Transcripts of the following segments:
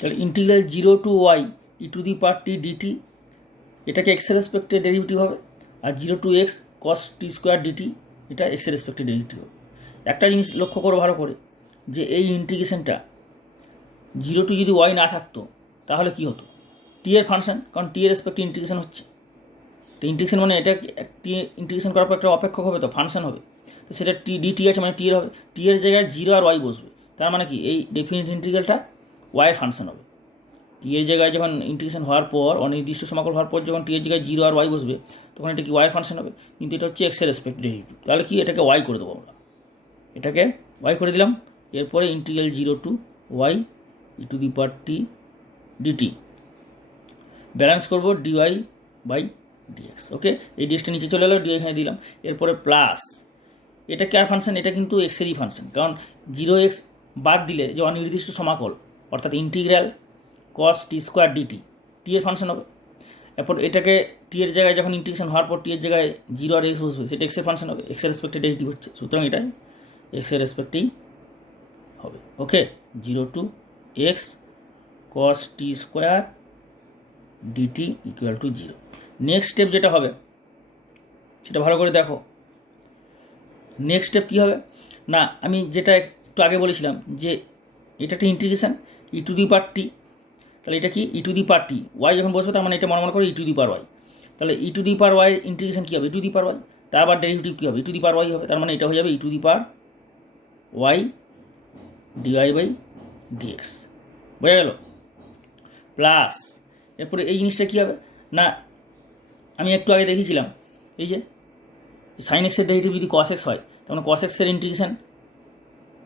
তাহলে integral 0 to y e to the power t dt, এটাকে এক্সের রেসপেক্টে ডেরিভেটিভ হবে, আর 0 to x cos t square dt এটা এক্সের রেসপেক্টে ডেরিভেটিভ হবে। একটা জিনিস লক্ষ্য করো ভালো করে, যে এই ইন্টিগ্রেশনটা 0 to যদি y না থাকতো তাহলে কি হতো, টি এর ফাংশন, কারণ টি এর রেসপেক্টে ইন্টিগ্রেশন হচ্ছে, তো ইন্টিগ্রেশন মানে এটা টি ইন্টিগ্রেশন করার পর একটা অপেক্ষক হবে, তো ফাংশন হবে, তো সেটা টি ডিটি আছে মানে টি এর হবে, টি এর জায়গায় 0 আর y বসবে, তার মানে কি এই ডেফিনিট ইন্টিগ্রালটা y এর ফাংশন হবে। টি এর জায়গায় যখন ইন্টিগ্রেশন হওয়ার পর, অনির্দিষ্ট সমাকল হওয়ার পর যখন টি এর জায়গায় 0 আর y বসবে, তখন এটা কি y এর ফাংশন হবে, কিন্তু এটা হচ্ছে এক্সের রেসপেক্ট ডেরিভেটিভ, তাহলে কি এটাকে y করে দেবো আমরা, এটাকে y করে দিলাম। এরপরে integral 0 to y e to the power t dt balance করবো dy বাই dx। ওকে, এই ডিএক্সটা নিচে চলে এলো, ডি এখানে দিলাম। এরপরে প্লাস, এটা কার ফাংশন, এটা কিন্তু এক্সেরই ফাংশন, কারণ 0x বাদ দিলে যে অনির্দিষ্ট সমাকল, অর্থাৎ integral cos t square dt টি এর ফাংশন হবে। এরপর এটাকে টি এর জায়গায় যখন ইন্টিগ্রেশন হওয়ার পর টি এর জায়গায় 0 আর এক্স বসবে, সেটা এক্সের ফাংশন হবে, এক্সের রেসপেক্টে ডেরিভেটিভ হচ্ছে, সুতরাং এটা এক্সের রেসপেক্টেই হবে। ওকে, 0 to x cos t square dt equal to 0। Next step যেটা হবে সেটা ভালো করে দেখো। নেক্সট স্টেপ কী হবে না, আমি যেটা একটু আগে বলেছিলাম যে এটা একটা ইন্টিগ্রেশন ই টু দি পাওয়ার টি, তাহলে এটা কি ই to the power T, Y যখন বসবে তার মানে এটা মনে করে ই টু দি পাওয়ার ওয়াই, তাহলে e to the power y integration কী হবে, e to the power Y, তার আবার ডেরিভেটিভ কী হবে, e to the power Y হবে, তার মানে এটা হয়ে যাবে e to the power y dy by dx, বোঝা গেল। প্লাস এরপরে এই জিনিসটা কী হবে না, আমি একটু আগে দেখিয়েছিলাম এই যে সাইন এক্সের ডেরিভেটিভ যদি কস এক্স হয়, তাহলে কস এক্সের ইন্টিগ্রেশন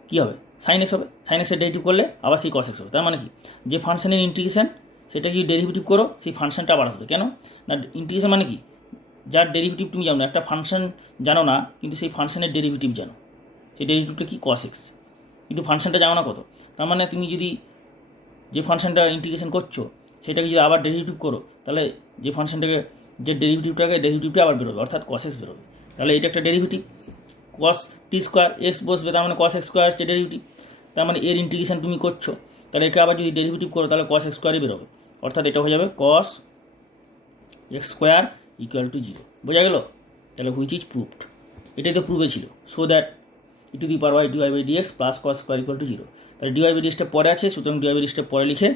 কী হবে, সাইন এক্স হবে, সাইন এক্সের ডেরিভেটিভ করলে আবার সেই কস এক্স হবে, তার মানে কি যে ফাংশনের ইন্টিগ্রেশন সেটা কি ডেরিভেটিভ করো, সেই ফাংশনটা আবার আসবে। কেন না, ইন্টিগ্রেশন মানে কি, যার ডেরিভেটিভ তুমি জানো না, একটা ফাংশন জানো না কিন্তু সেই ফাংশনের ডেরিভেটিভ জানো, সেই ডেরিভেটিভটা কি কস এক্স, কিন্তু ফাংশনটা জানো না কত, তার মানে তুমি যদি যে ফাংশনটা ইন্টিগ্রেশন করছো সেটাকে যদি আবার ডেরিভেটিভ করো, তাহলে যে ফাংশনটাকে যে ডেরিভেটিভটা আবার বেরোবে, অর্থাৎ কস এক্স বেরোবে, তাহলে এটা একটা ডেরিভেটিভ, কস টি স্কোয়ার এক্স বসবে, তার মানে কস এক্স স্কোয়ার হচ্ছে ডেরিভেটিভ, তার মানে এর ইন্টিগ্রেশন তুমি করছো, তাহলে একে আবার যদি ডেরিভেটিভ করো তাহলে কস এক্স স্কোয়ারই বেরোবে, অর্থাৎ এটা হয়ে যাবে কস এক্স স্কোয়ার ইকুয়াল টু 0, বোঝা গেল। তাহলে হুইচ ইজ প্রুভড, এটাই তো প্রুভে ছিল, so that e to the power y dy by dx plus cos square equal to 0, তাহলে ডিওয়াই বাই ডিএক্সটা পরে আছে, সুতরাং ডিওয়াই বাই ডিএক্সটা পরে লিখে,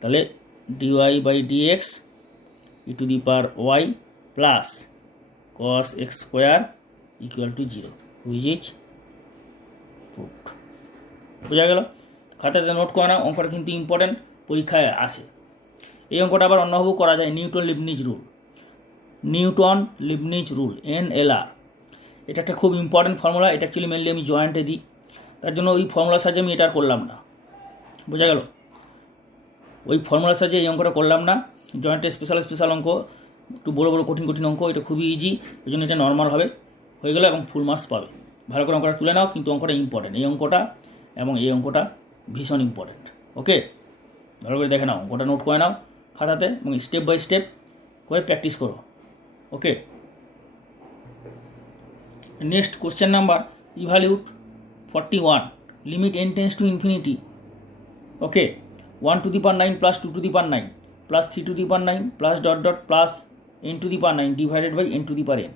তাহলে dy by dx e to the power y plus cos x square equal to 0, which is proved, বোঝা গেল। খাতাতে নোট করে না, অঙ্কটা কিন্তু ইম্পর্টেন্ট, পরীক্ষায় আসে। এই অঙ্কটা আবার অন্যভাবেও করা যায়, নিউটন লিবনিজ রুল NLR, এটা একটা খুব ইম্পর্টেন্ট ফর্মুলা, এটা অ্যাকচুয়ালি মেনলি আমি জয়েন্টে দিই, তার জন্য ওই ফর্মুলার সাহায্যে আমি এটা আর করলাম না, বোঝা গেল। ওই ফর্মুলার সাহায্যে এই অঙ্কটা করলাম না, জয়েন্টে স্পেশাল অঙ্ক, একটু বড় কঠিন অঙ্ক, এটা খুবই ইজি, ওই জন্য এটা নর্মাল হবে, হয়ে গেল এবং ফুল মার্কস পাবে। ভালো করে অঙ্কটা তুলে নাও, কিন্তু অঙ্কটা ইম্পর্টেন্ট, এই অঙ্কটা এবং এই অঙ্কটা ভীষণ ইম্পর্টেন্ট। ওকে, ভালো করে দেখে নাও, অঙ্কটা নোট করে নাও খাতাতে এবং স্টেপ বাই স্টেপ করে প্র্যাকটিস করো। Okay, next question number, evaluate 41, limit n tends to infinity. Okay, 1 to the power 9 plus 2 to the power 9 plus 3 to the power 9 plus dot plus n to the power 9 divided by n to the power n।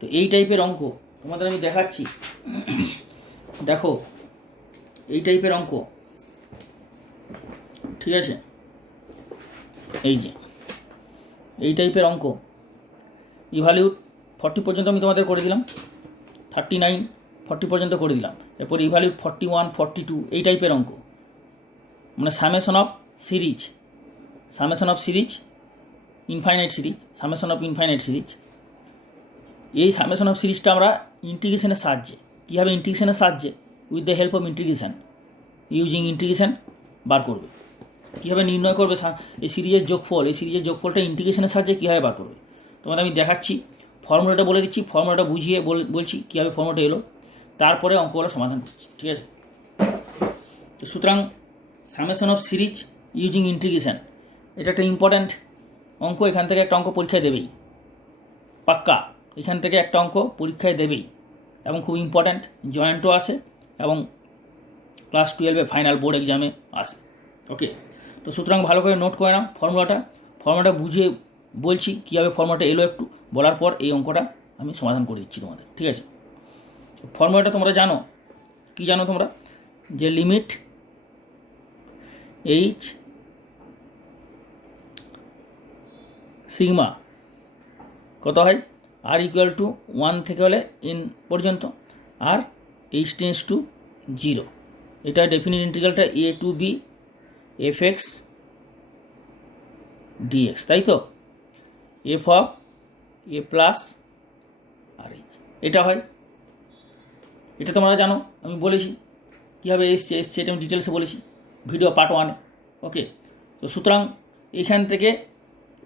তো এই টাইপের অঙ্ক তোমাদের আমি দেখাচ্ছি, দেখো এই টাইপের অঙ্ক, ঠিক আছে, এই যে এই টাইপের অঙ্ক, ইভ্যালুয়েট 40 পর্যন্ত আমি তোমাদের করে দিলাম, 39 40 পর্যন্ত করে দিলাম, এরপর ইভ্যালুয়েট 41 42 এই টাইপের অঙ্ক, মানে summation of series, infinite series, এই সামেশন অফ সিরিজটা আমরা ইন্টিগ্রেশনের সাহায্যে, কীভাবে ইন্টিগ্রেশনের সাহায্যে, with the help of integration, using integration বার করবে, কীভাবে নির্ণয় করবে এই সিরিজের যোগফলটা ইন্টিগ্রেশনের সাহায্যে কীভাবে বার করবে, তোমাদের আমি দেখাচ্ছি, ফর্মুলাটা বলে দিচ্ছি, ফর্মুলাটা বুঝিয়ে বলছি কীভাবে ফর্মুলাটা এলো, তারপরে অঙ্কগুলো সমাধান করছি, ঠিক আছে। তো সুতরাং summation of series using integration, এটা একটা ইম্পর্ট্যান্ট অঙ্ক, এখান থেকে একটা অঙ্ক পরীক্ষায় দেবেই পাক্কা, এখান থেকে একটা অঙ্ক পরীক্ষায় দেবেই, এবং খুব ইম্পর্ট্যান্ট, জয়েন্টও আসে এবং ক্লাস 12 ফাইনাল বোর্ড এক্সামে আসে, ওকে, তো সুতরাং ভালো করে নোট করে নাও ফর্মুলাটা বুঝিয়ে বলছি কীভাবে ফর্মুলাটা এলো, একটু বলার পর এই অঙ্কটা আমি সমাধান করে দিচ্ছি তোমাদের, ঠিক আছে? ফর্মুলাটা তোমরা জানো, কি জানো তোমরা, যে লিমিট এইচ সিগমা কত হয়, আর ইকুয়াল টু 1 থেকে হলে n পর্যন্ত, আর এইচ টেন্স টু 0। এটা ডেফিনিট ইন্টিগ্রালটা a to b fx dx, তাই তো, f of a plus r h, এটা হয়। এটা তোমরা জানো, আমি বলেছি কীভাবে এসছে এটা আমি ডিটেলসে বলেছি ভিডিও পার্ট 1-এ। ওকে, তো সুতরাং এইখান থেকে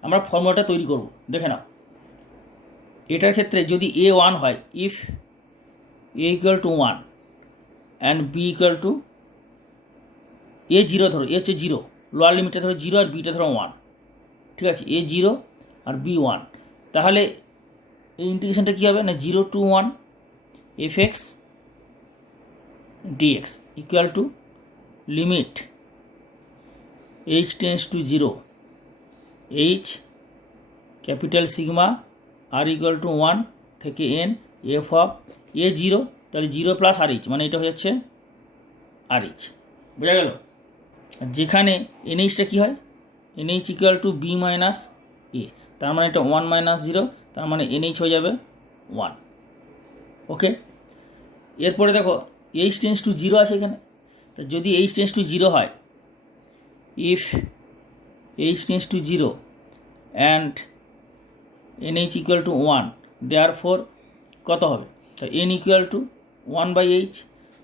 আমরা ফর্মুলাটা তৈরি করব, দেখে নাও। এটার ক্ষেত্রে যদি a 1 হয়, if a equal to 1 and b equal to a 0, ধরো a হচ্ছে 0, লোয়ার লিমিটটা ধরো 0 আর বিটা ধরো 1, ঠিক আছে, a 0 আর b 1, তাহলে এই ইন্টিগ্রেশনটা কী হবে না, 0 to 1 fx dx equal to limit h tends to 0 h capital sigma r equal to 1 থেকে n f অফ a 0, তাহলে 0 প্লাস আর এইচ, মানে এটা হয়ে যাচ্ছে আর এইচ, বোঝা গেল? যেখানে এনএইচটা কী হয়, nh equal to b minus a, তার মানে এটা 1 মাইনাস 0, তার মানে এনএইচ হয়ে যাবে 1। ওকে, এরপরে দেখো এইচ টেন্স টু 0 আছে এখানে, তো যদি এইচ টেন্স টু 0 হয়, if h tends to 0 and nh equal to 1, therefore কত হবে, তো n equal to 1/h,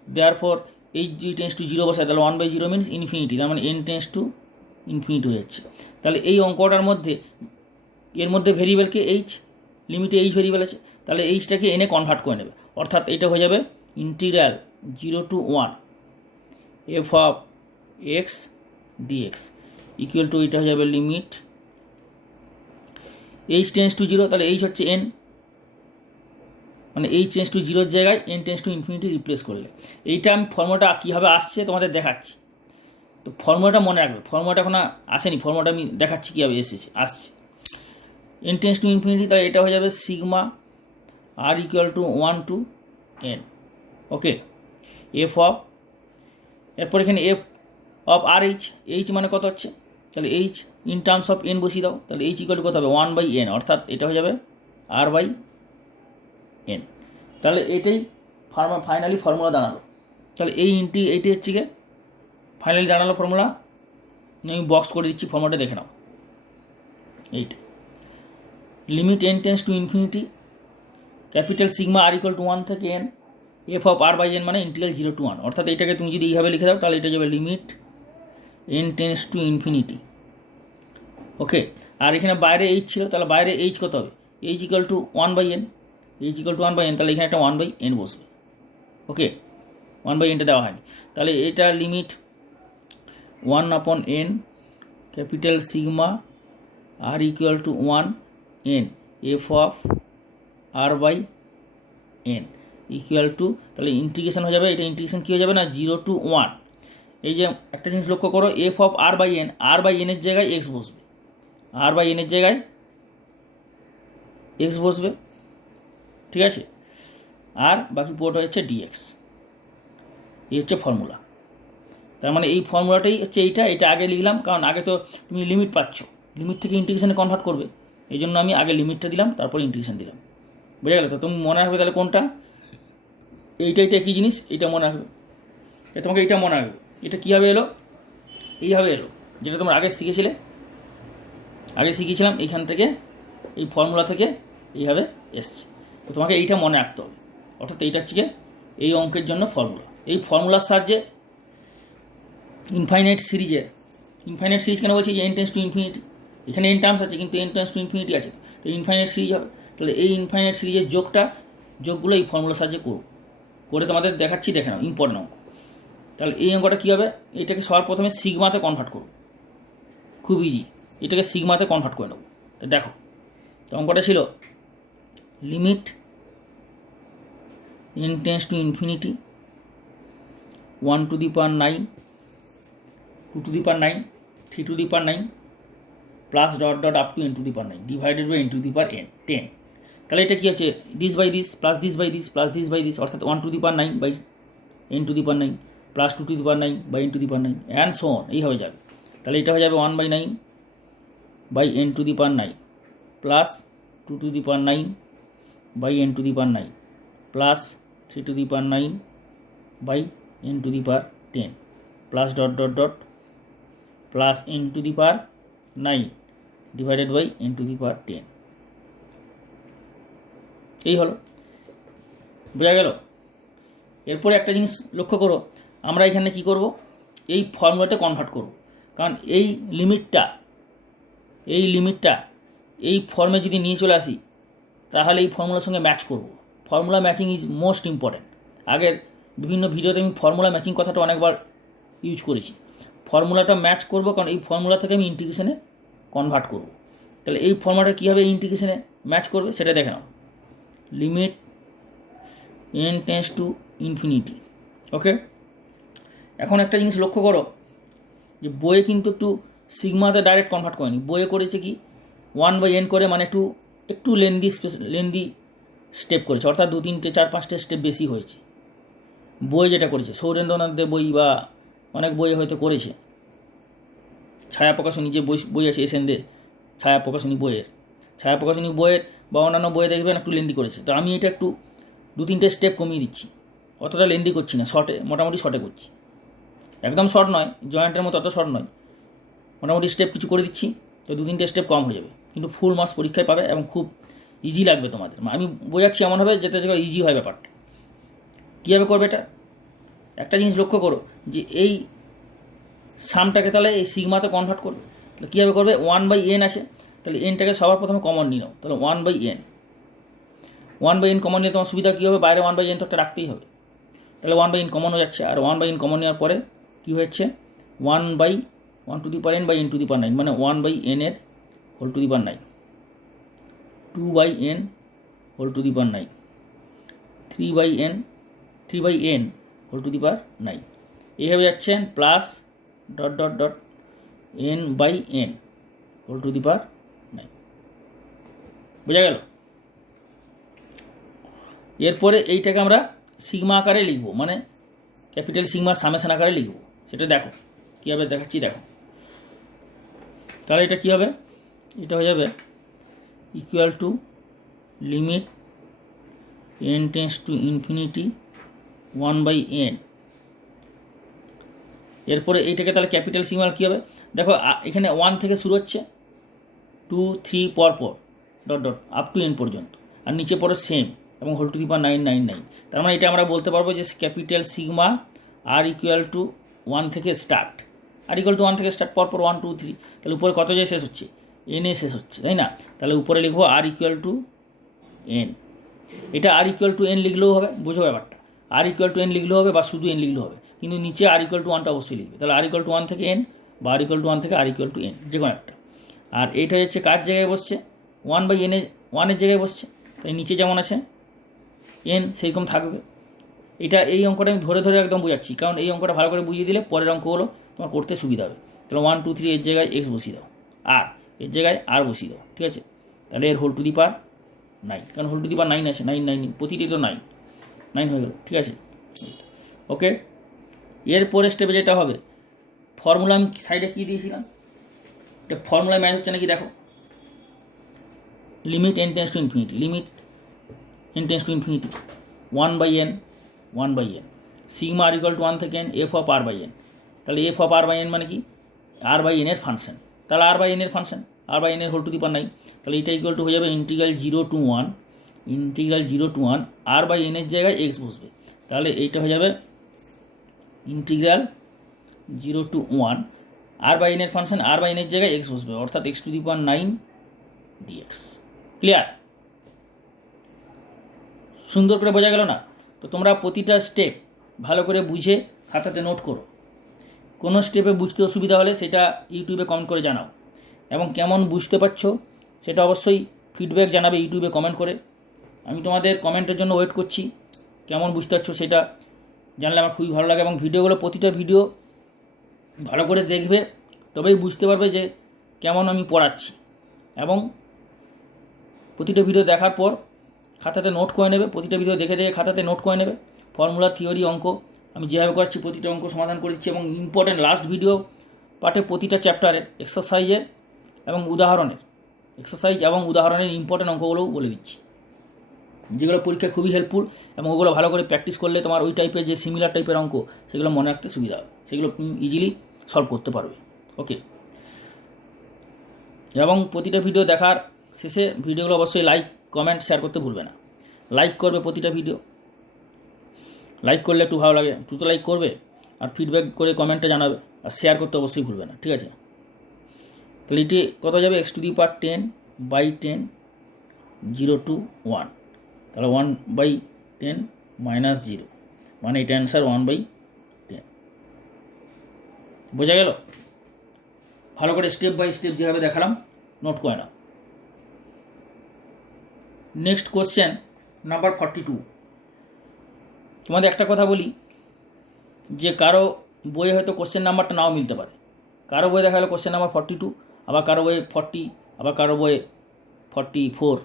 therefore h g tends to 0 বসায়, তাহলে 1/0 মিনস ইনফিনিটি, তার মানে এন টেন্স টু ইনফিনিটি হয়ে যাচ্ছে। তাহলে এই অঙ্কটার মধ্যে এর মধ্যে ভেরিয়েবলকে এইচ, লিমিটে এইচ ভেরিয়েবল আছে, তাহলে এইচটাকে এনে কনভার্ট করে নেবে, অর্থাৎ এটা হয়ে যাবে integral 0 to 1 f of x dx equal to, এটা হয়ে যাবে লিমিট এইচ টেন্স টু 0, তাহলে এইচ হচ্ছে এন, মানে এইচ টেন্স টু 0-র জায়গায় N tends to infinity replace করলে। এইটা আমি ফর্মুলাটা কীভাবে আসছে তোমাদের দেখাচ্ছি, তো ফর্মুলাটা মনে রাখবে, ফর্মুলাটা এখন আসেনি, ফর্মুলাটা আমি দেখাচ্ছি কীভাবে আসছে। এন টেন্স টু ইনফিনিটি, তাহলে এটা হয়ে যাবে sigma r equal to 1 to এন। ওকে, এফ অফ, এরপর এখানে f of r h, h মানে কত হচ্ছে, তাহলে h in terms of n বসিয়ে দাও, তাহলে এইচ ইকুয়াল টু কত হবে 1/n, অর্থাৎ এটা হয়ে যাবে r/n। তাহলে এটাই ফাইনালি ফর্মুলা দাঁড়ালো। তাহলে এইটি হচ্ছে গিয়ে ফাইনালি দাঁড়ালো ফর্মুলা, আমি বক্স করে দিচ্ছি, ফর্মুলাটা দেখে নাও। এইটা limit n tends to infinity capital sigma r equal to 1 থেকে n এফ অফ r/n, মানে ইন্টিগ্রাল 0 টু 1, অর্থাৎ এইটাকে তুমি যদি এইভাবে লিখে দাও তাহলে এটা যাবে limit n tends to infinity. Okay, আর এখানে বাইরে এইচ ছিল, তাহলে বাইরে এইচ কত হবে, h equal to 1/n, h equal to 1/n, তাহলে এখানে একটা 1/n বসবে। ওকে, 1/nটা দেওয়া হয়নি, তাহলে এটা limit 1/n capital sigma r equal to 1 n f of r/n equal to, তাহলে ইন্টিগ্রেশন হয়ে যাবে, এটা ইন্টিগ্রেশন কী হয়ে যাবে না 0 টু 1। এই যে একটা জিনিস লক্ষ্য করো, এফ অফ r/n, r/n-এর জায়গায় এক্স বসবে, r/n-এর জায়গায় এক্স বসবে, ঠিক আছে, আর বাকি পুরোটা হচ্ছে ডিএক্স। এই হচ্ছে ফর্মুলা। তার মানে এই ফর্মুলাটাই হচ্ছে এটা আগে লিখলাম, কারণ আগে তো তুমি লিমিট পাচ্ছ, লিমিট থেকে ইন্টিগ্রেশনে কনভার্ট করবে, এই জন্য আমি আগে লিমিটটা দিলাম, তারপর ইন্টিগ্রেশন দিলাম, বুঝে গেলে? তো তুমি মনে রাখবে তাহলে কোনটা, এইটা কী জিনিস, এইটা মনে রাখবে, তোমাকে এইটা মনে রাখবে। এটা কীভাবে এলো, এইভাবে এলো, যেটা তোমরা আগে শিখিয়েছিলাম, এইখান থেকে এই ফর্মুলা থেকে এইভাবে এসছে। তো তোমাকে এইটা মনে রাখতে হবে, অর্থাৎ এইটা হচ্ছে এই অঙ্কের জন্য ফর্মুলা। এই ফর্মুলার সাহায্যে ইনফাইনাইট সিরিজ কেন বলছি, যে এন টেন্স টু ইনফিনিটি, এখানে এন টার্মস আছে কিন্তু এন টেন্স টু ইনফিনিটি আছে, তো ইনফাইনাইট সিরিজ হবে। তাহলে এই ইনফাইনাইট সিরিজের যোগগুলো এই ফর্মুলার সাহায্যে করে তোমাদের দেখাচ্ছি, দেখে নাও, ইম্পর্টেন্ট অঙ্ক। তাহলে এই অঙ্কটা কী হবে, এটাকে সবার প্রথমে সিগমাতে কনভার্ট করো, খুব ইজি, এটাকে সিগমাতে কনভার্ট করে নেবো। তো দেখো, তো অঙ্কটা ছিল limit n tends to infinity 1 to the power 9 two to the power 9, 3 to the power 9 plus dot dot up to n to the power 9 divided by n to the power 10। তাহলে এটা কী হচ্ছে, this by this plus this by this plus this by this, অর্থাৎ 1 to the power 9 by n to the power 9 plus 2 to the power 9 by n to the power 9 and so on, এইভাবে যাবে। তাহলে এটা হয়ে যাবে 1 by 9 by n to the power 9 plus 2 to the power 9 by n to the power 9 plus 3 to the power 9 by n to the power 10 plus dot dot dot plus n to the power 9 divided by n to the power 10। এই হলো, বোঝা গেল। এরপরে একটা জিনিস লক্ষ্য করো, আমরা এখানে কি করব, এই ফর্মুলাটা কনভার্ট করব, কারণ এই লিমিটটা এই ফর্মে যদি নিয়ে চলে আসি তাহলে এই ফর্মুলার সঙ্গে ম্যাচ করব। Formula matching is most important. আগের বিভিন্ন ভিডিওতে আমি ফর্মুলা ম্যাচিং কথাটা অনেকবার ইউজ করেছি। ফর্মুলাটা ম্যাচ করব, কারণ এই ফর্মুলা থেকে আমি ইন্টিগ্রেশনে কনভার্ট করব। তাহলে এই ফর্মুলাটা কীভাবে ইন্টিগ্রেশনে ম্যাচ করবে সেটা দেখে নাও। Limit n tends to infinity, okay. এখন একটা জিনিস লক্ষ্য করো যে বইয়ে কিন্তু একটু সিগমাতে ডাইরেক্ট কনভার্ট করেনি, বইয়ে করেছে কি 1/n করে, মানে একটু লেন্দি স্টেপ করেছে, অর্থাৎ 2, 3, 4, 5টা স্টেপ বেশি হয়েছে। বই যেটা করেছে সৌরেন্দ্রনাথদের বই বা অনেক বই হয়তো করেছে, ছায়া প্রকাশনী যে বই আছে এসেনদের ছায়া প্রকাশনী বইয়ের বা অন্যান্য বইয়ে দেখবেন একটু লেন্দি করেছে। তো আমি এটা একটু 2-3টে স্টেপ কমিয়ে দিচ্ছি, অতটা লেন্দি করছি না, মোটামুটি শর্টে করছি। একদম শর্ট নয়, জয়েন্টের মতো অত শর্ট নয়, মোটামুটি স্টেপ কিছু করে দিচ্ছি, তো 2-3টে স্টেপ কম হয়ে যাবে, কিন্তু ফুল মার্কস পরীক্ষায় পাবে এবং খুব ইজি লাগবে তোমাদের। আমি বোঝাচ্ছি এমনভাবে যাতে ইজি হয় ব্যাপারটা। কীভাবে করবে এটা, একটা জিনিস লক্ষ্য করো যে এই সামটাকে তাহলে এই সিগমাতে কনভার্ট করবে। তাহলে কীভাবে করবে, 1/n আছে, তাহলে এনটাকে সবার প্রথমে কমন নিয়ে নাও। তাহলে 1/n কমন নিয়ে তোমার সুবিধা কী হবে, বাইরে 1/n তো একটা রাখতেই হবে। তাহলে 1/n কমন হয়ে যাচ্ছে, আর 1/n কমন নেওয়ার পরে কী হচ্ছে 1 to the power n by n to the power 9, মানে 1/n এর whole to the power 9, 2/n whole to the power 9, 3/n whole to the power 9, এইভাবে যাচ্ছে, plus dot dot dot n/n whole to the power 9। বোঝা গেল। এরপরে এইটাকে আমরা sigma আকারে লিখব, মানে ক্যাপিটাল সিগমা সামেশন আকারে লিখব। সেটা দেখো কীভাবে দেখাচ্ছি, দেখো। তাহলে এটা কী হবে, এটা হয়ে যাবে equal to limit n tends to infinity 1/n। এরপরে এইটাকে তাহলে ক্যাপিটাল সিগমা কী হবে, দেখো এখানে 1 থেকে শুরু হচ্ছে, 2, 3 পরপর dot dot up to n পর্যন্ত, আর নিচে পড়ে সেম এবং হোল টু দি পাওয়ার 999। তার মানে এটা আমরা বলতে পারবো যে capital sigma r equal to 1 থেকে স্টার্ট, পরপর 1, 2, 3, তাহলে উপরে কত যায় শেষ হচ্ছে, n এ শেষ হচ্ছে, তাই না। তাহলে উপরে লিখবো আর ইকুয়াল টু n। এটা আর ইকুয়াল টু n লিখলেও হবে, বুঝো ব্যাপারটা, আর ইকুয়াল টু n লিখলেও হবে বা শুধু n লিখলেও হবে, কিন্তু নিচে আর ইকুয়াল টু 1টা অবশ্যই লিখবে। তাহলে আর ইকুয়াল টু 1 থেকে n বা আর ইকুয়াল টু 1 থেকে আর ইকুয়াল টু n, যে কোনো একটা। আর এইটা হচ্ছে কার জায়গায় বসছে, 1/n এর 1 এর জায়গায় বসছে, তাই নিচে যেমন আছে n সেইরকম থাকবে। এটা এই অঙ্কটা আমি ধরে একদম বোঝাচ্ছি, কারণ এই অঙ্কটা ভালো করে বুঝিয়ে দিলে পরের অঙ্কগুলো তোমার করতে সুবিধা হবে। তাহলে 1, 2, 3 এর জায়গায় x বসিয়ে দাও, আর এর জায়গায় আর বসিয়ে দাও, ঠিক আছে। তাহলে এর হোল টু দি পাওয়ার 9, কারণ হোল টু দি পাওয়ার 9 আছে, 9 প্রতিটি তো 9 হয়ে গেল, ঠিক আছে, ওকে। এরপরে স্টেপে যেটা হবে, ফর্মুলা আমি সাইডে কী দিয়েছিলাম, এটা ফর্মুলায় ম্যাচ হচ্ছে নাকি দেখো। Limit n tends to infinity, limit n tends to infinity 1/n sigma r equal to 1 থেকে n f অফ r/n। তাহলে f অফ r/n মানে কি, r/n এর ফাংশন। তাহলে r/n এর ফাংশন, r/n এর হোল টু দি পাওয়ার 9, তাহলে এটা ইকুয়াল টু হয়ে যাবে ইন্টিগ্রাল 0 to 1 r/n এর জায়গায় x বসবে। তাহলে এইটা হয়ে যাবে ইন্টিগ্রাল 0 to 1 r/n এর ফাংশন, r/n এর জায়গায় x বসবে, অর্থাৎ x two the power 9 dx। Clear, সুন্দর করে বোঝা গেল না। তো তোমরা প্রতিটা স্টেপ ভালো করে বুঝে খাতাতে নোট করো। কোনো স্টেপে বুঝতে অসুবিধা হলে সেটা ইউটিউবে কমেন্ট করে জানাও, এবং কেমন বুঝতে পারছো সেটা অবশ্যই ফিডব্যাক জানাবে ইউটিউবে কমেন্ট করে। আমি তোমাদের কমেন্টের জন্য ওয়েট করছি, কেমন বুঝতে পারছো সেটা জানলে আমার খুবই ভালো লাগে। এবং ভিডিওগুলো প্রতিটা ভিডিও ভালো করে দেখবে, তবেই বুঝতে পারবে যে কেমন আমি পড়াচ্ছি। এবং প্রতিটা ভিডিও দেখার পর খাতাতে নোট করে নেবে, প্রতিটা ভিডিও দেখে দেখে খাতাতে নোট করে নেবে। ফর্মুলা, থিওরি, অঙ্ক আমি যেভাবে করাচ্ছি প্রতিটা অঙ্ক সমাধান করে দিচ্ছি, এবং ইম্পর্টেন্ট লাস্ট ভিডিও পার্টে প্রতিটা চ্যাপ্টারের এক্সারসাইজের এবং উদাহরণের ইম্পর্টেন্ট অঙ্কগুলোও বলে দিচ্ছি, যেগুলো পরীক্ষায় খুবই হেল্পফুল, এবং ওগুলো ভালো করে প্র্যাকটিস করলে তোমার ওই টাইপের যে সিমিলার টাইপের অঙ্ক সেগুলো মনে রাখতে সুবিধা হবে, সেগুলো তুমি ইজিলি সলভ করতে পারবে। ওকে, এবং প্রতিটা ভিডিও দেখার শেষে ভিডিওগুলো অবশ্যই লাইক, কমেন্ট, শেয়ার করতে ভুলবে না। লাইক করবে প্রতিটা ভিডিও, লাইক করলে একটু ভালো লাগে, তুই তো লাইক করবে, আর ফিডব্যাক করে কমেন্টে জানাবে, আর শেয়ার করতে অবশ্যই ভুলবে না, ঠিক আছে? তাহলে এটি কত যাবে? x⁻10/10 0 to 1, তাহলে 1/10 - 0, মানে এটা অ্যান্সার 1/10। বোঝা গেল? ভালো করে স্টেপ বাই স্টেপ যেভাবে দেখালাম নোট করে নাও। Next question number 42। তোমাদের একটা কথা বলি, যে কারো বইয়ে হয়তো কোশ্চেন নাম্বারটা নাও মিলতে পারে। কারো বইয়ে দেখা গেলো কোশ্চেন নাম্বার 42, আবার কারো বইয়ে 40, আবার কারো বইয়ে 44।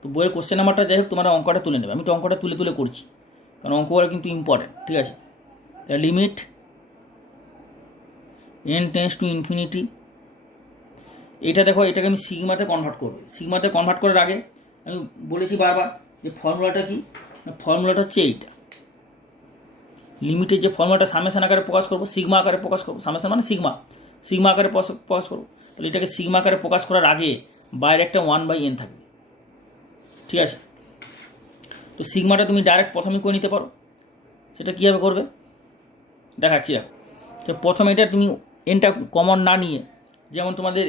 তো বইয়ের কোশ্চেন নাম্বারটা যাই হোক তোমরা অঙ্কটা তুলে নেবে। আমি তো অঙ্কটা তুলে তুলে করছি, কারণ অঙ্কগুলো কিন্তু ইম্পর্টেন্ট, ঠিক আছে? তাই লিমিট n →∞, এটা দেখো, এটাকে আমি সিগমাতে কনভার্ট করবো। সিগমাতে কনভার্ট করার আগে আমি বলেছি বারবার যে ফর্মুলাটা কি, ফর্মুলাটা হচ্ছে এইটা। লিমিটের যে ফর্মুলাটা সামেশন আকারে প্রকাশ করবো, সিগমা আকারে প্রকাশ করবো। সামেশন মানে সিগমা আকারে প্রকাশ করবো। তাহলে এটাকে সিগমা আকারে প্রকাশ করার আগে বাইরে একটা 1/n থাকবে, ঠিক আছে? তো সিগমাটা তুমি ডাইরেক্ট প্রথমে করে নিতে পারো। সেটা কীভাবে করবে দেখাচ্ছি। দেখো, তো প্রথমে এটা তুমি এনটা কমন না নিয়ে, যেমন তোমাদের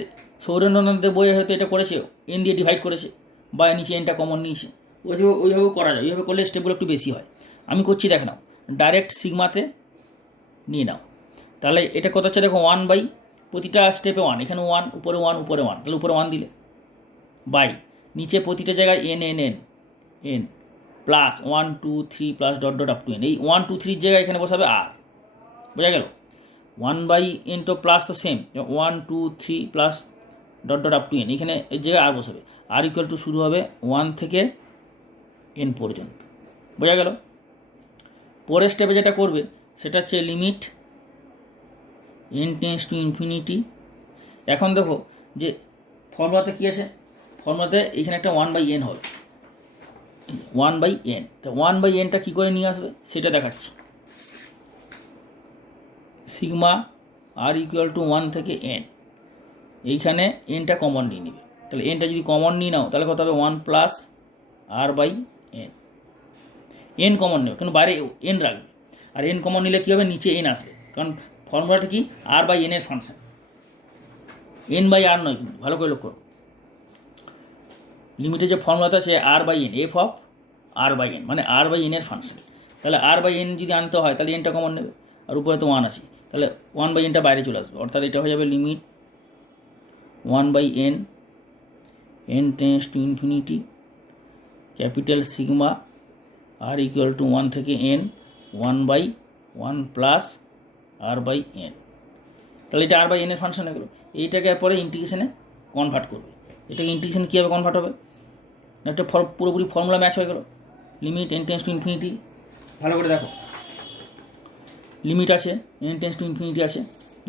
সৌরেন্দ্রনাথের বইয়ে হয়তো এটা করেছে, এন দিয়ে ডিভাইড করেছে, বা নিচে এনটা কমন নিয়েছে, ওইভাবেও করা যায়। ওইভাবে করলে স্টেপগুলো একটু বেশি হয়। আমি করছি, দেখ নাও, ডাইরেক্ট সিগমাতে নিয়ে নাও। তাহলে এটা কত হচ্ছে দেখো, 1/, প্রতিটা স্টেপে 1, এখানে 1, উপরে 1, উপরে 1, তাহলে উপরে 1 দিলে, বাই নিচে প্রতিটা জায়গায় n plus 1 2 3 plus dot dot up to n। এই 1 2 3 জায়গায় এখানে বসাবে আর। বোঝা গেল? 1/n তো প্লাস তো same, 1 2 3 plus dot dot up to n, এখানে এই জায়গায় আর বসাবে। আর ইকুয়াল টু শুরু হবে 1 থেকে n পর্যন্ত। বোঝা গেল? পরের স্টেপে যেটা করবে সেটা হচ্ছে লিমিট n →∞। এখন দেখো যে ফর্মুলাতে কী আছে, ফর্মুলাতে এখানে একটা 1/n হবে, 1/n। তো 1/nটা কী করে নিয়ে আসবে সেটা দেখাচ্ছি। সিগমা আর ইকুয়াল টু 1 থেকে n, এইখানে এনটা কমন নিয়ে নিবে। তাহলে এনটা যদি কমন নিয়ে নাও তাহলে কত হবে, 1 + r/n। এন কমন নেবে, কিন্তু বাইরে এন রাখবে। আর এন কমন নিলে কী হবে, নিচে এন আসবে, কারণ ফর্মুলাটা কি, r/n এর ফাংশন, n/r নয়। কিন্তু ভালো করে লক্ষ্য করো, লিমিটের যে ফর্মুলাটা আছে r/n, f(r/n) মানে r/n এর ফাংশন। তাহলে r/n যদি আনতে হয় তাহলে এনটা কমন নেবে, আর উপরে তো 1 আছে, তাহলে 1/nটা বাইরে চলে আসবে। অর্থাৎ এটা হয়ে যাবে limit 1/n, n →∞, capital sigma r equal to 1 থেকে n, 1/1 প্লাস r/n। তাহলে এটা r/n এর ফাংশন হয়ে গেলো। এইটাকে পরে ইন্টিগ্রেশনে কনভার্ট করবে। এটাকে ইন্টিগ্রেশন কীভাবে কনভার্ট হবে, একটা পুরোপুরি ফর্মুলা ম্যাচ হয়ে গেল। লিমিট n →∞, ভালো করে দেখো, লিমিট আছে n →∞ আছে,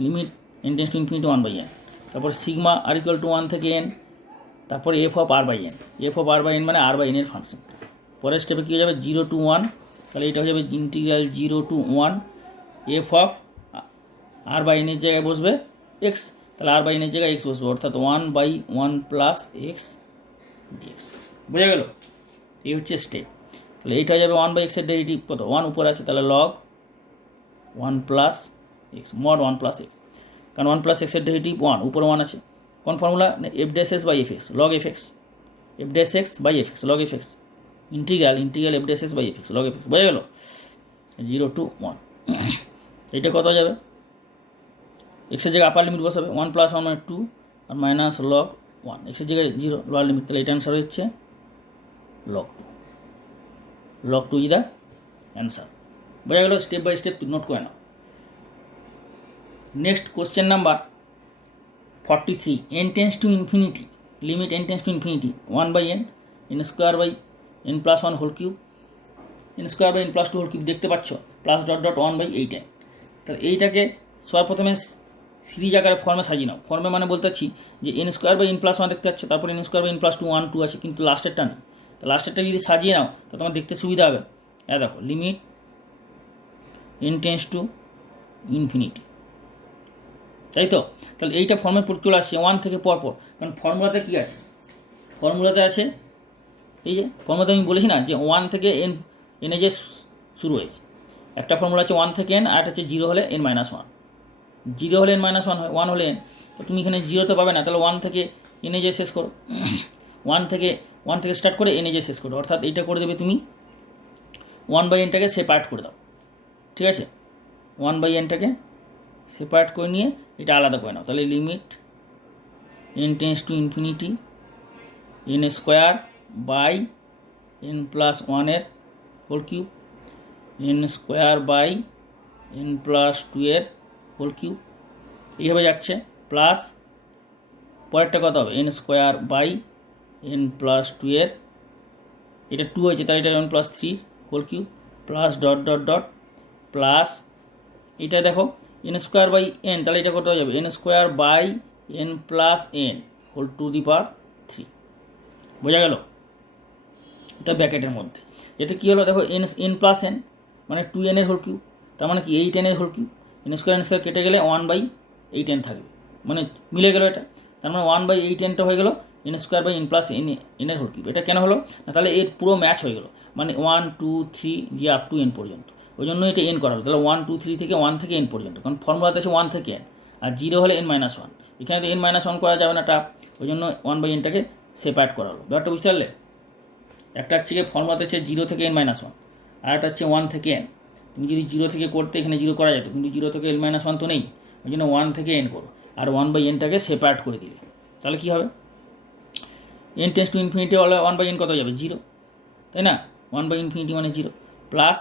লিমিট n →∞ 1/n, তারপর সিগমা r ইকুয়াল টু 1 থেকে n, তারপরে f(r/n), f(r/n) মানে r/n এর ফাংশন। পরের স্টেপে কী হয়ে যাবে, 0 to 1, তাহলে এটা হয়ে যাবে ইন্টিগ্রাল 0 to 1 f(r/n) এর জায়গায় বসবে x, তাহলে r/n এর জায়গায় x বসবে, অর্থাৎ 1/1 প্লাস x dx। বোঝা গেল? এই হচ্ছে স্টেপ। তাহলে এইটা হয়ে যাবে 1/x এর ডেরিভেটিভ কত, 1 উপরে আছে, তাহলে log 1 plus x, mod 1 plus x, কারণ 1 প্লাস এক্সের ডেরিভেটিভ 1, উপরে 1 আছে। কোন formula, f'(x/fx) log fx, f'(x/fx) log fx, integral f'(x/fx) log fx। বোঝা গেল? 0 to 1। এইটা কত যাবে, এক্সের জায়গায় আপার লিমিট বসাবে, 1 + 1 মানে 2, আর মাইনাস log 1, এক্সের জায়গায় 0, লোয়ার লিমিট, তাহলে এটা অ্যান্সার হচ্ছে log 2। log 2 is the answer. বোঝা গেল? স্টেপ বাই স্টেপ নোট করে নাও। Next question number 43, n tends to infinity, limit n tends to infinity 1/n n square by n plus 1 whole cube, n square by n plus 2 whole cube দেখতে পাচ্ছ, plus dot dot 1/8n। তাহলে এইটাকে সবার প্রথমে series আকারে ফর্মে সাজিয়ে নাও। ফর্মে মানে বলতে চাচ্ছি যে n square by n plus 1 দেখতে পাচ্ছ, তারপরে n square by n plus 2 1 2 আছে, কিন্তু লাস্টেরটা নেই। তো লাস্টেরটা যদি সাজিয়ে নাও তো তোমার দেখতে সুবিধা হবে। দেখো limit n tends to infinity, তাই তো। তাহলে এইটা ফর্মে চলে আসছে 1 থেকে পরপর, কারণ ফর্মুলাতে কী আছে, ফর্মুলাতে আছে এই যে ফর্মুলাতে আমি বলেছি না যে 1 থেকে এনে যে শুরু হয়েছে। একটা ফর্মুলা আছে 1 থেকে n, আর একটা হচ্ছে 0 হলে n মাইনাস 1, 0 হলে n মাইনাস 1 হয়, 1 হলে n। তো তুমি এখানে 0 তো পাবে না, তাহলে 1 থেকে এনে যে শেষ করো, 1 থেকে স্টার্ট করে এনে যে শেষ করো, অর্থাৎ এইটা করে দেবে তুমি 1/nটাকে সেপারেট করে দাও, ঠিক আছে। 1/nটাকে সেপারেট করে নিয়ে এটা আলাদা করে নাও। তাহলে limit n tends to infinity n square by n plus 1 এর whole cube, n square by n plus 2 এর হোল কিউব, এইভাবে যাচ্ছে। প্লাস পরেরটা কত হবে, n square by n plus 2 এর, এটা 2 হয়েছে তাহলে এটা n plus 3 whole cube, plus dot dot dot plus এটা দেখো n স্কোয়ার বাই n, তাহলে এটা কত হয়ে যাবে, n square by n plus n whole to the power 3। বোঝা গেল? এটা ব্র্যাকেটের মধ্যে। এটা কী হলো দেখো, n প্লাস n মানে 2n এর হোল কিউব, তার মানে কি 8n এর হোল কিউব। n স্কোয়ার কেটে গেলে 1/8n থাকবে, মানে মিলে গেল এটা। তার মানে 1/8nটা হয়ে গেল n square by n plus n এর হোল কিউব। এটা কেন হলো না, তাহলে এর পুরো ম্যাচ হয়ে গেলো, মানে 1 2 3 যে আপ টু n পর্যন্ত, ওই জন্য এটা n করা হলো। তাহলে 1 2 3 থেকে 1 থেকে n পর্যন্ত, কারণ ফর্মুলাতে আছে 1 থেকে n, আর 0 হলে n মাইনাস 1। এখানে তো n মাইনাস 1 করা যাবে না টাপ, ওই জন্য 1/nটাকে সেপারেট করা হলো। ব্যাপারটা বুঝতে পারলে? একটা হচ্ছে গিয়ে ফর্মুলাতে হচ্ছে 0 থেকে n মাইনাস 1, আর একটা হচ্ছে 1 থেকে n। তুমি যদি 0 থেকে করতে এখানে 0 করা যেত, কিন্তু 0 থেকে n মাইনাস 1 তো নেই, ওই জন্য 1 থেকে n করো, আর 1/nটাকে সেপারেট করে দিলে তাহলে কী হবে, n টেন্স টু ইনফিনিটি হলে 1/n কত যাবে, 0, তাই না। 1/infinity মানে 0, প্লাস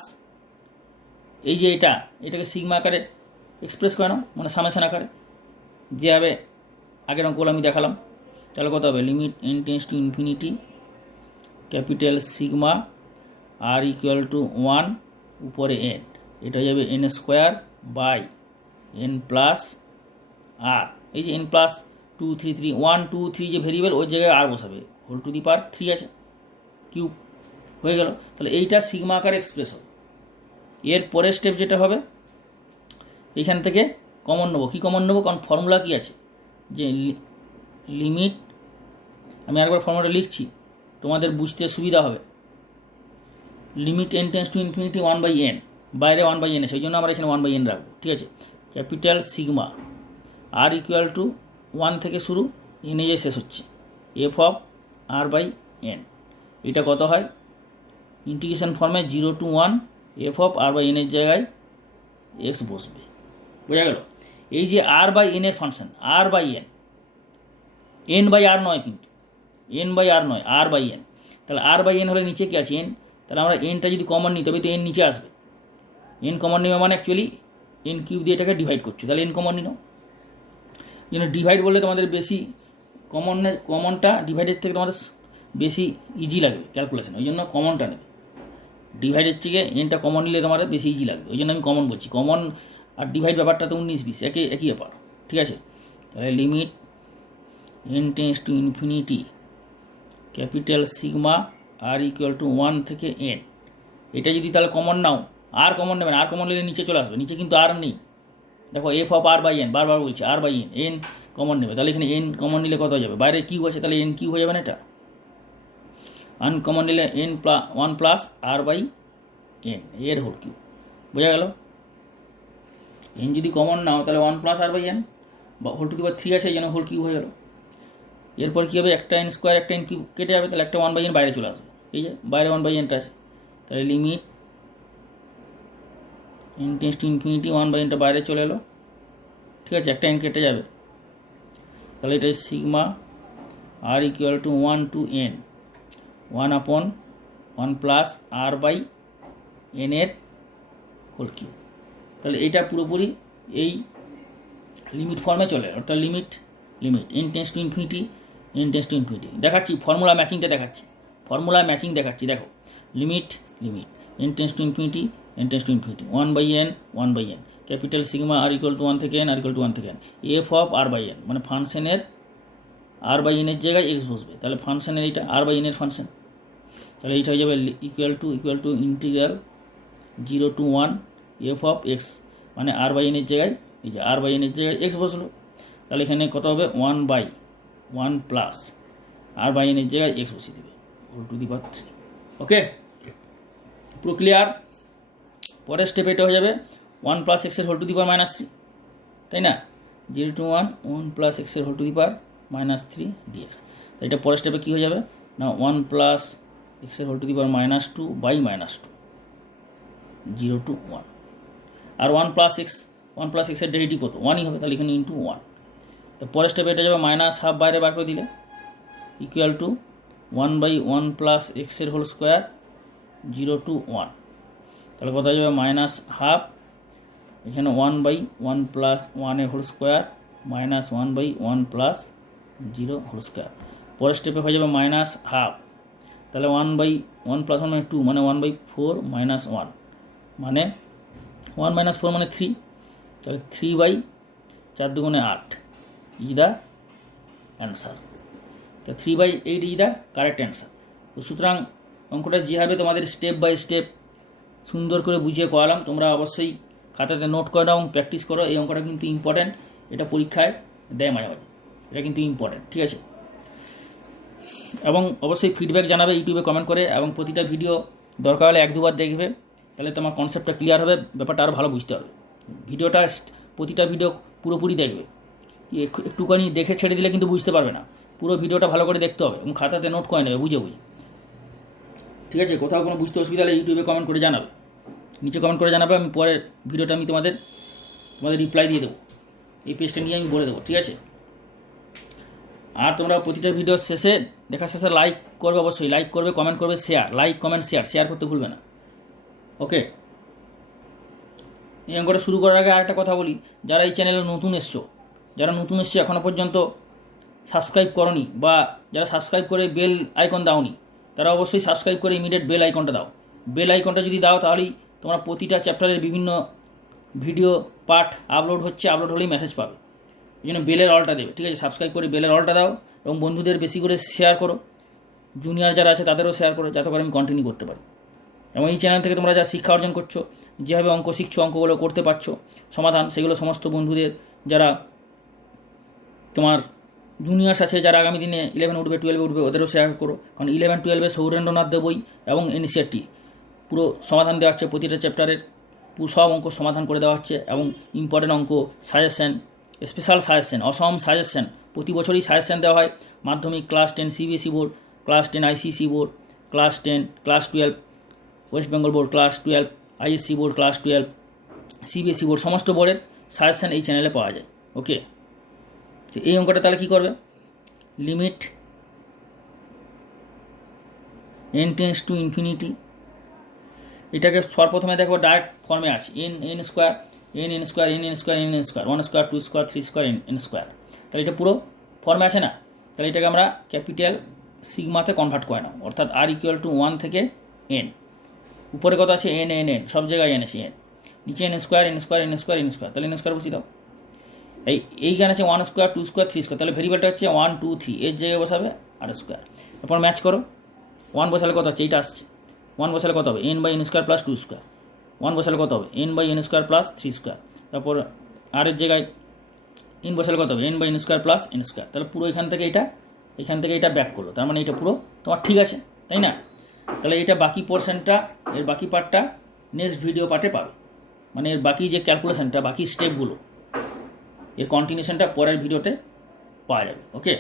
এই যে এটাকে সিগমা আকারে এক্সপ্রেস করে নাও, মানে সামেশন আকারে, যেভাবে আগের অঙ্কগুলো আমি দেখালাম। তাহলে কত হবে, limit n tends to infinity capital sigma r equal to 1 উপরে n, এটা হয়ে যাবে n square by n plus r, এই যে n প্লাস 2 3 3 1 2 3 যে ভেরিয়েবল, ওই জায়গায় r বসাবে, হোল টু দি পাওয়ার 3 আছে, কিউব হয়ে গেল। তাহলে এইটা সিগমা আকারে এক্সপ্রেস হবে। এর পরের স্টেপ যেটা হবে, এখান থেকে কমন নেবো। কী কমন নেবো, কারণ ফর্মুলা কী আছে যে লিমিট, আমি আরেকবার ফর্মুলাটা লিখছি তোমাদের বুঝতে সুবিধা হবে। Limit n tends to infinity 1/n, বাইরে 1/n আছে, ওই জন্য আমরা এখানে 1/n রাখবো, ঠিক আছে। Capital sigma r equal to 1 থেকে শুরু, n এ শেষ হচ্ছে, f অফ r/n। এটা কত হয়, ইন্টিগ্রেশন ফর্মে 0 to 1 f অফ r/n এর জায়গায় x বসবে। বোঝা গেল? এই যে r/n এর ফাংশন, r/n, n/r নয়, কিন্তু n/r নয়, r/n। তাহলে r/n হলে নিচে কি আছে, n, তাহলে আমরা nটা যদি কমন নিই তবে তো n নিচে আসবে। n কমন নেবে মানে অ্যাকচুয়ালি n কিউব দিয়ে এটাকে ডিভাইড করছো, তাহলে n কমন নিও। যেন ডিভাইড বললে তোমাদের বেশি কমনটা ডিভাইডের থেকে তোমাদের বেশি ইজি লাগবে ক্যালকুলেশন, ওই জন্য কমনটা নেবে। ডিভাইডের থেকে nটা কমন নিলে তোমাদের বেশি ইজি লাগবে, ওই জন্য আমি কমন বলছি। কমন আর ডিভাইড ব্যাপারটা তো 19-20 একই ব্যাপার, ঠিক আছে। তাহলে limit n tends to infinity capital sigma r equal to 1 থেকে n, এটা যদি তাহলে কমন নাও, আর কমন নেবেন, আর কমন নিলে নিচে চলে আসবে, নিচে কিন্তু আর নেই। দেখো f অফ r/n, বারবার বলছি r/n, n কমন নেবে, তাহলে এখানে n কমন নিলে কত হয়ে যাবে, বাইরে কিউ আছে, তাহলে n কিউ হয়ে যাবে না, এটা আনকমন নিলে n 1 প্লাস r/n এর হোল কিউব। বোঝা গেল? n যদি কমন নাও তাহলে 1 plus r/n whole to the power 3 আছে, এই জন্য হোল কিউব হয়ে গেল। এরপর কী হবে, একটা n স্কোয়ার একটা n কিউব কেটে যাবে, তাহলে একটা 1/n বাইরে চলে আসবে, এই যে বাইরে 1/nটা আছে। তাহলে limit n tends to infinity 1/nটা বাইরে চলে এলো, ঠিক আছে, একটা n কেটে যাবে। তাহলে এটা sigma r equal to 1 to n 1/1 plus r/n এর হোল কিউব। তাহলে এইটা পুরোপুরি এই লিমিট ফর্মে চলে, অর্থাৎ limit n tends to infinity দেখাচ্ছি, ফর্মুলা ম্যাচিংটা দেখাচ্ছি, দেখো limit n tends to infinity 1/n capital sigma r equal to 1 থেকে n f of r by n, মানে ফাংশনের আর বাই এনের জায়গায় এক্স বসবে, তাহলে ফাংশনের এইটা আর বাই এনের ফাংশন, তাহলে এইটা হয়ে যাবে equal to integral 0 to 1 f of x, মানে আর বাই এনের জায়গায় এই যে আর বাই এনের জায়গায় এক্স বসলো, তাহলে এখানে কত হবে 1/1 প্লাস আর বাই এনের জায়গায় এক্স বসিয়ে দেবে হোল টু দি পাওয়ার 3। ওকে, পুরো ক্লিয়ার। পরের স্টেপ এটা হয়ে যাবে 1 প্লাস এক্সের হোল টু দি পাওয়ার -3, তাই না? 0 to 1 প্লাস এক্সের whole to the power -3 dx. তো এটা পরের স্টেপে কী হয়ে যাবে না 1 প্লাস এক্সের whole to the power -2 by -2, 0 to 1, আর 1 প্লাস এক্সের ডেরিভেটিভ কত 1ই হবে, তাহলে এখানে ইন্টু 1। তো পরের স্টেপে এটা যাবে -12 বাইরে বার করে দিলে ইকুয়াল টু 1/1 প্লাস এক্সের হোল স্কোয়ার 0 to 1, তাহলে কত হয়ে যাবে -12, এখানে 1/1 plus 1 whole square -1/1 plus 0 whole square. পরের স্টেপে হয়ে যাবে -12, তাহলে 1/1 প্লাস 1 মানে 2, মানে 1/4 -1, মানে 1 - 4 মানে 3, তাহলে 3/4 × 8 ইজ দ্য অ্যান্সার। তো 3/8 ইজ দ্য কারেক্ট অ্যান্সার। তো সুতরাং অঙ্কটা যেভাবে তোমাদের স্টেপ বাই স্টেপ সুন্দর করে বুঝিয়ে করালাম, তোমরা অবশ্যই খাতাতে নোট করে নাও এবং প্র্যাকটিস করো। এই অঙ্কটা কিন্তু ইম্পর্ট্যান্ট, এটা পরীক্ষায় দেয় মাঝে মাঝে, এটা কিন্তু ইম্পর্ট্যান্ট, ঠিক আছে? এবং অবশ্যই ফিডব্যাক জানাবে ইউটিউবে কমেন্ট করে, এবং প্রতিটা ভিডিও দরকার হলে 1-2 বার দেখবে, তাহলে তোমার কনসেপ্টটা ক্লিয়ার হবে, ব্যাপারটা আরও ভালো বুঝতে হবে। প্রতিটা ভিডিও পুরোপুরি দেখবে, একটুখানি দেখে ছেড়ে দিলে কিন্তু বুঝতে পারবে না, পুরো ভিডিওটা ভালো করে দেখতে হবে এবং খাতাতে নোট করে নেবে বুঝে, ঠিক আছে? কোথাও কোনো বুঝতে অসুবিধা হলে ইউটিউবে কমেন্ট করে জানাবে, নিচে কমেন্ট করে জানাবে, আমি পরের ভিডিওটা আমি তোমাদের রিপ্লাই দিয়ে দেবো, এই পেজটা নিয়ে আমি বলে দেবো, ঠিক আছে? আর তোমরা প্রতিটা ভিডিওর শেষে লাইক করবে, অবশ্যই লাইক করবে, কমেন্ট করবে, শেয়ার করতে ভুলবে না। ওকে, এই অঙ্কটা শুরু করার আগে আরেকটা কথা বলি, যারা এই চ্যানেলে নতুন এসছো এখনও পর্যন্ত সাবস্ক্রাইব করনি, বা যারা সাবস্ক্রাইব করে বেল আইকন দাওনি, তারা অবশ্যই সাবস্ক্রাইব করে ইমিডিয়েট বেল আইকনটা দাও। বেল আইকনটা যদি দাও তাহলেই তোমরা প্রতিটা চ্যাপ্টারের বিভিন্ন ভিডিও পার্ট আপলোড হলেই মেসেজ পাবে, এই জন্য বেলের অলটা দেবে, ঠিক আছে? সাবস্ক্রাইব করে বেলের অলটা দাও এবং বন্ধুদের বেশি করে শেয়ার করো, জুনিয়র যারা আছে তাদেরও শেয়ার করো, যাতে করে আমি কন্টিনিউ করতে পারি। এবং এই চ্যানেল থেকে তোমরা যা শিক্ষা অর্জন করছো, যেভাবে অঙ্ক শিখছো, অঙ্কগুলো করতে পারছো সমাধান, সেগুলো সমস্ত বন্ধুদের যারা তোমার জুনিয়র্স আছে, যারা আগামী দিনে 11 উঠবে 12 উঠবে, ওদেরও শেয়ার করো, কারণ 11-12 সৌরেন্দ্রনাথ দেব বই এবং এনসিইআরটি পুরো সমাধান দেওয়া হচ্ছে, প্রতিটা চ্যাপ্টারের সব অঙ্ক সমাধান করে দেওয়া হচ্ছে, এবং ইম্পর্টেন্ট অঙ্ক সাজেশন, স্পেশাল সাজেশন, অসম সাজেশন, প্রতি বছরই সাজেশন দেওয়া হয়। মাধ্যমিক, class 10 CBSE board, class 10 ICSE board, class 10, class 12 West Bengal board, class 12 ISC board, class 12 CBSE board, সমস্ত বোর্ডের সাজেশন এই চ্যানেলে পাওয়া যায়। ওকে, তো এই অঙ্কটা তাহলে কী করবে, limit n tends to infinity, এটাকে সর্বপ্রথমে দেখো ডাইরেক্ট ফর্মে আছে n square 1 square 2 square 3 square n square, তাহলে এটা পুরো ফর্মে আছে না? তাহলে এটাকে আমরা ক্যাপিটাল সিগমাতে কনভার্ট করে নাও, অর্থাৎ r = 1 থেকে n, উপরে কত আছে n, সব জায়গায় n আছে, n নিচে n স্কোয়ার, তাহলে n স্কোয়ার বসিয়ে দাও। এইখানে আছে 1 স্কোয়ার 2 স্কোয়ার 3 স্কোয়ার, তাহলে ভেরিয়েবলটা হচ্ছে 1 2 3, এর জায়গায় বসাবে r স্কোয়ার, তারপর ম্যাচ করো, 1 বসালে কত হচ্ছে, এইটা আসছে, 1 বসালে কত হবে n/n স্কোয়ার প্লাস 2 স্কোয়ার, 1 বসালে কত হবে n/n স্কোয়ার প্লাস 3 স্কোয়ার, তারপর r এর জায়গায় n বসালে কত হবে n/n square plus n square, তাহলে পুরো এখান থেকে এটা ব্যাক করলো, তার মানে এটা পুরো তোমার ঠিক আছে, তাই না? তাহলে এটা বাকি পোর্শনটা, এর বাকি পার্টটা নেক্সট ভিডিও পার্টে পাবে, মানে এর বাকি যে ক্যালকুলেশনটা, বাকি স্টেপগুলো, এর কন্টিনিউশনটা পরের ভিডিওতে পাওয়া যাবে। ওকে।